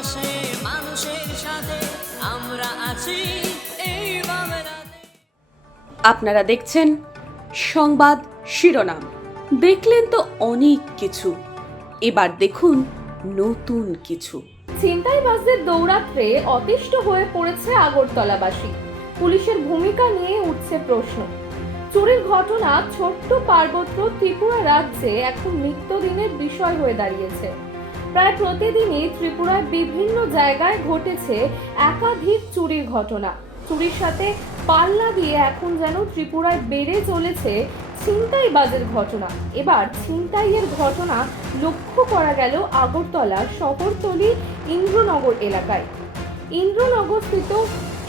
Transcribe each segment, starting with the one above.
পাশে মানুষের সাথে আমরা আছি এই বাংলাতে। আপনারা দেখছেন সংবাদ শিরোনাম। দেখলেন তো অনেক কিছু, এবার দেখুন নতুন কিছু। ছিনতাইবাজদের দৌরাত্ম্যে অতিষ্ঠ হয়ে পড়েছে আগরতলাবাসী। পুলিশের ভূমিকা নিয়ে উঠছে প্রশ্ন। চুরির ঘটনা ছোট্ট পার্বত্য ত্রিপুরা রাজ্যে এখন নিত্যদিনের বিষয় হয়ে দাঁড়িয়েছে। প্রায় প্রতিদিনই ত্রিপুরার বিভিন্ন জায়গায় ঘটেছে একাধিক চুরির ঘটনা। চুরির সাথে পাল্লা দিয়ে এখন যেন ত্রিপুরায় বেড়ে চলেছে ছিনতাইবাজের ঘটনা। এবার ছিনতাইয়ের ঘটনা লক্ষ্য করা গেল আগরতলা শহরতলি ইন্দ্রনগর এলাকায়। ইন্দ্রনগরস্থিত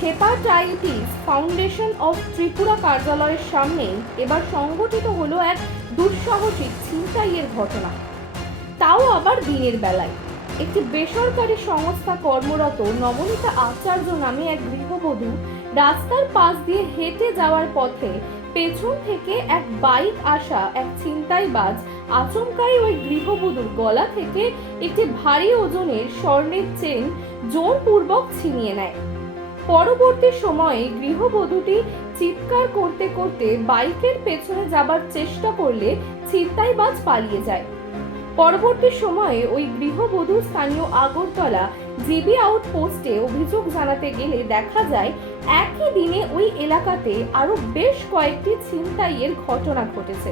হেপাটাইটিস ফাউন্ডেশন অফ ত্রিপুরা কার্যালয়ের সামনে এবার সংঘটিত হলো এক দুঃসাহসিক ছিনতাইয়ের ঘটনা, তাও আবার দিনের বেলায়। একটি বেসরকারি সংস্থা কর্মরত নবনীতা আচার্য নামে এক গৃহবধূ রাস্তার পাশ দিয়ে হেঁটে যাওয়ার পথে পেছন থেকে এক বাইক আসা এক ছিনতাইবাজ আচমকাই ওই গৃহবধূর গলা থেকে একটি ভারী ওজনের স্বর্ণের চেন জোরপূর্বক ছিনিয়ে নেয়। পরবর্তী সময়ে গৃহবধূটি চিৎকার করতে করতে বাইকের পেছনে যাবার চেষ্টা করলে ছিনতাইবাজ পালিয়ে যায়। পরবর্তী সময়ে ওই গৃহবধূ স্থানীয় আগরতলা জিবি আউটপোস্টে অভিযোগ জানাতে গেলে দেখা যায় একই দিনে ওই এলাকাতে আরো বেশ কয়েকটি ছিনতাইয়ের ঘটনা ঘটেছে।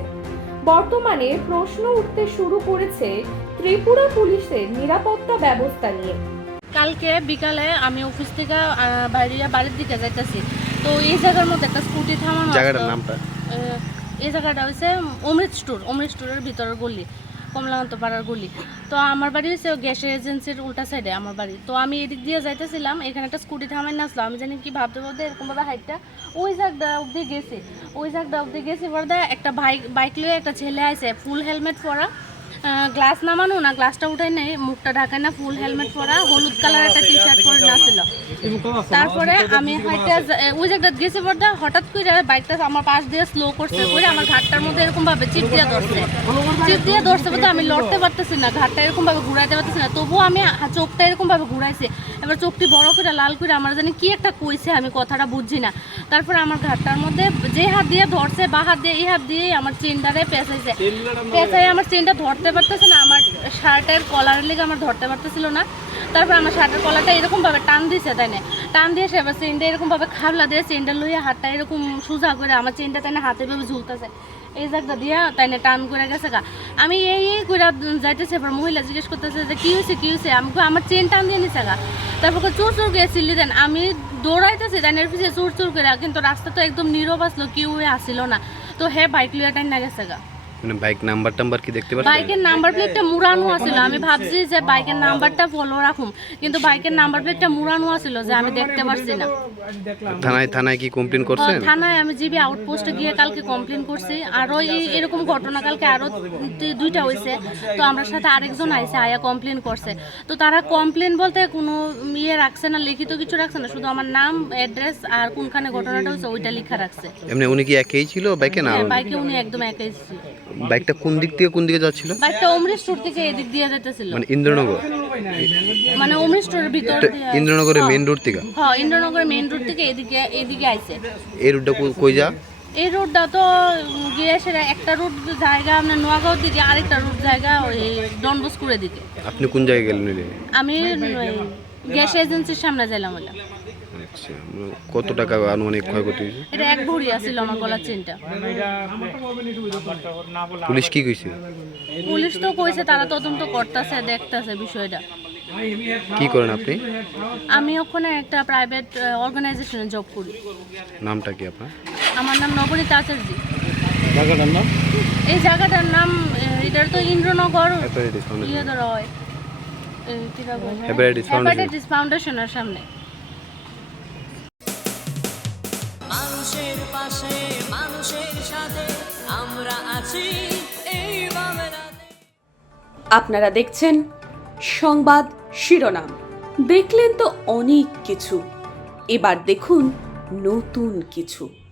বর্তমানে প্রশ্ন উঠতে শুরু করেছে ত্রিপুরা পুলিশের নিরাপত্তা ব্যবস্থা নিয়ে। কালকে বিকালে আমি অফিস থেকে বাড়ির দিকে যাইতেছি, তো এই জায়গার মধ্যে একটা স্কুটি থামানো। জায়গাটার নামটা? এই জায়গাটা হচ্ছে অমৃত স্টোরের ভিতরের গলি, কমলাকান্ত পাড়ার গলি। তো আমার বাড়ি হচ্ছে গ্যাস এজেন্সির উল্টা সাইডে আমার বাড়ি। তো আমি এদিক দিয়ে যাইতেছিলাম, এখানে একটা স্কুটি থামাই নাচলাম। আমি জানি কি ভাবতে ভাবতে এরকমভাবে হাইটটা ওই জায়গাটা অব্দি গেছি বলতে একটা বাইক লিয়ে একটা ছেলে আছে, ফুল হেলমেট পরা, গ্লাস নামানো না, গ্লাসটা উঠাই নেই, মুখটা ঢাকায় না, ফুল হেলমেট পরা, হলুদ কালার একটা টি শার্ট পরে নাছিল। তারপরে আমি হাইটে ওই জায়গাটা গেছি বলতে হঠাৎ করে বাইকটা আমার পাশ দিয়ে স্লো করছে করে আমার ঘাটটার মধ্যে এরকম ভাবে চিপ দিয়ে ধরছে বলতে আমি লড়তে পারতেছি না, ঘাটটা এরকম ভাবে ঘুরাইতে পারতেছি না। তবুও আমি চোখটা এরকম ভাবে ঘুরাইছি। এবার চোখটি বড় করে লাল করে আমার জানি কি একটা কইছে, আমি কথাটা বুঝছি না। তারপরে আমার ঘাটটার মধ্যে যে হাত দিয়ে ধরছে বা হাত দিয়ে এই হাত দিয়ে আমার চেনটারে পেঁচাই আমার চেনটা ধরতে পারতেছে না, আমার শার্টের কলারের লেগে আমার ধরতে পারতেছিল না। তারপর আমার শার্টের কলারটা এরকমভাবে টান দিয়েছে, তাই না, টান দিয়ে এবার চেনটা এরকমভাবে খাবলা দিয়ে চেনটা লইয়া হাতটা এরকম সোজা করে আমার চেনটা তাই না হাতে ভেবে ঝুলতেছে এই জায়গাটা দিয়ে, তাই না টান করে গেছে গা। আমি এই করে যাইতেছে, এবার মহিলা জিজ্ঞেস করতেছে যে কী হয়েছে আমার চেন টান দিয়ে নিছে গা। তারপর চোর গিয়ে চিল্লি দেন, আমি দৌড়াইতেছি তাই না পিছিয়ে চোর করে, কিন্তু রাস্তা তো একদম নীরব আসলো, কেউ আসছিল না। তো হ্যাঁ বাইক লিয়ে টাইম না গেছে গা। মানে বাইক নাম্বার কি দেখতে পাচ্ছেন? বাইকের নাম্বার প্লেটটা মুড়ানো আছিল, আমি ভাবছি যে বাইকের নাম্বারটা ফলো রাখুম, কিন্তু বাইকের নাম্বার প্লেটটা মুড়ানো আছিল যে আমি দেখতে পারছি না। থানায় কি কমপ্লেইন করছেন? থানায় আমি জিবি আউটপোস্টে গিয়ে কালকে কমপ্লেইন করছি। আরও এরকম ঘটনা কালকে আরও দুইটা হয়েছে। তো আমার সাথে আরেকজন আইসে আয়া কমপ্লেইন করছে। তো তারা কমপ্লেইন বলতে কোনো রাখছে না, লিখিত কিছু রাখছে না, শুধু আমার নাম, অ্যাড্রেস আর কোনখানে ঘটনাটা হয়েছে ওইটা লেখা রাখছে। এমনি উনি কি একাই ছিল বাইকে না? বাইকে উনি একদম একাই ছিল। বাইকটা কোন দিকে যাচ্ছিল? বাইকটা অমৃত স্টোর থেকে এদিক দিয়ে যাইতেছিল। মানে ইন্দ্রনগর, মানে অমৃত স্টোরের ভিতর ইন্দ্রনগরের মেইন রোড থেকে? হ্যাঁ, ইন্দ্রনগরের মেইন রোড থেকে এদিকে আইছে। এই রোডটা কই যা? এই রোডটা তো গিয়ে সেটা একটা রোড জায়গা আপনার নোয়াগাঁওর দিকে, আরেকটা রোড জায়গা ওই ডনবস্কুরের দিকে। আপনি কোন জায়গায় গেলেন? আমি গ্যাস এজেন্সির সামনে যাইলাম। আচ্ছা, কত টাকা আনুমানিক ক্ষয়ক্ষতি হয়েছে? এটা এক ভরি আছিল আমার গলার চেনটা। পুলিশ কি কইছে? পুলিশ তো কইছে তারা তদন্ত করতেছে, দেখতেছে বিষয়টা। কি করেন আপনি? আমি ওখানে একটা প্রাইভেট অর্গানাইজেশনে জব করি। নামটা কি আপনার? আমার নাম নবনীতা আচার্য। জায়গাটার নাম? এই জায়গাটার নাম এটার তো ইন্দ্রনগর হেপাটাইটিস ফাউন্ডেশনের সামনে। মানুষের পাশে মানুষের সাথে আমরা আছি এই বাংলাতে। আপনারা দেখছেন সংবাদ শিরোনাম। দেখলেন তো অনেক কিছু, এবার দেখুন নতুন কিছু।